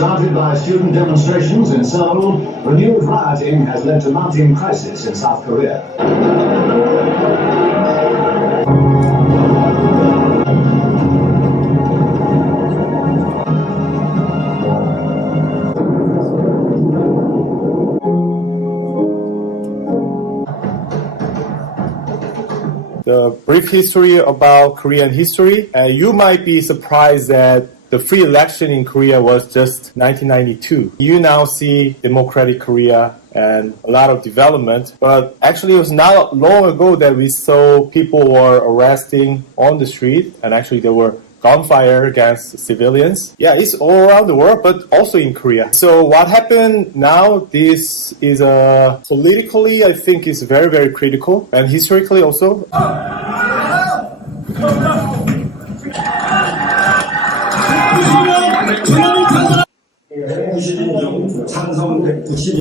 Started by student demonstrations in Seoul, renewed rioting has led to mounting crisis in South Korea. The brief history about Korean history. You might be surprised that the free election in Korea was just 1992. You now see democratic Korea and a lot of development, but actually it was not long ago that we saw people were arresting on the street, and actually there were gunfire against civilians. Yeah, it's all around the world, but also in Korea. So what happened now, this is politically, I think is very, very critical, and historically also.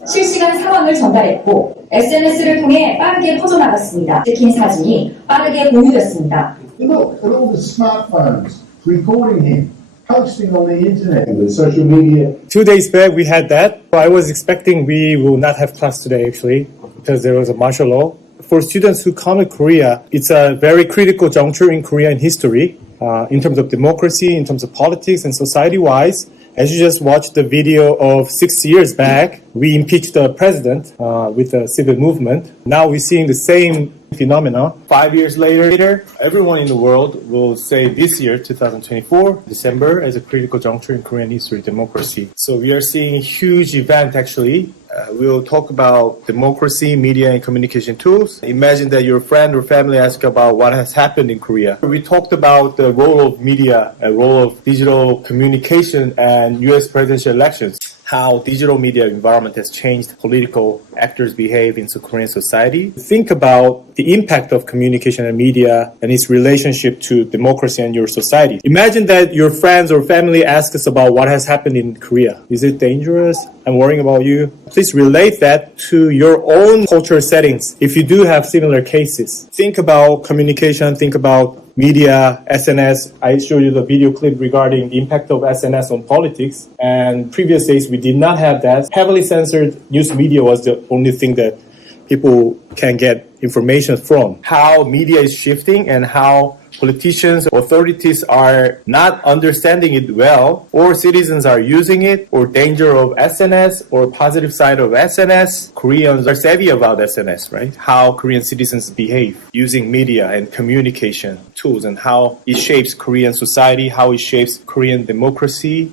실시간 상황을 전달했고 SNS를 통해 빠르게 퍼져나갔습니다. 찍힌 사진이 빠르게 공유됐습니다. Look at all the smartphones recording him, posting on the internet and the social media. 2 days back we had that. I was expecting we will not have class today actually because there was a martial law. For students who come to Korea, it's a very critical juncture in Korean history in terms of democracy, in terms of politics and society-wise. As you just watched the video of 6 years back, we impeached the president with the civil movement. Now we're seeing the same phenomena. 5 years later, everyone in the world will say this year, 2024, December, as a critical juncture in Korean history, democracy. So we are seeing a huge event actually. We'll talk about democracy, media and communication tools. Imagine that your friend or family asks about what has happened in Korea. We talked about the role of media, the role of digital communication and US presidential elections. How digital media environment has changed political actors' behave in Korean society. Think about the impact of communication and media and its relationship to democracy and your society. Imagine that your friends or family ask us about what has happened in Korea. Is it dangerous? I'm worrying about you. Please relate that to your own cultural settings if you do have similar cases. Think about communication, think about media, SNS. I showed you the video clip regarding the impact of SNS on politics. And previous days, we did not have that. Heavily censored news media was the only thing that people can get information from. How media is shifting and how politicians, authorities are not understanding it well, or citizens are using it, or danger of SNS, or positive side of SNS. Koreans are savvy about SNS, right? How Korean citizens behave using media and communication tools and how it shapes Korean society, how it shapes Korean democracy.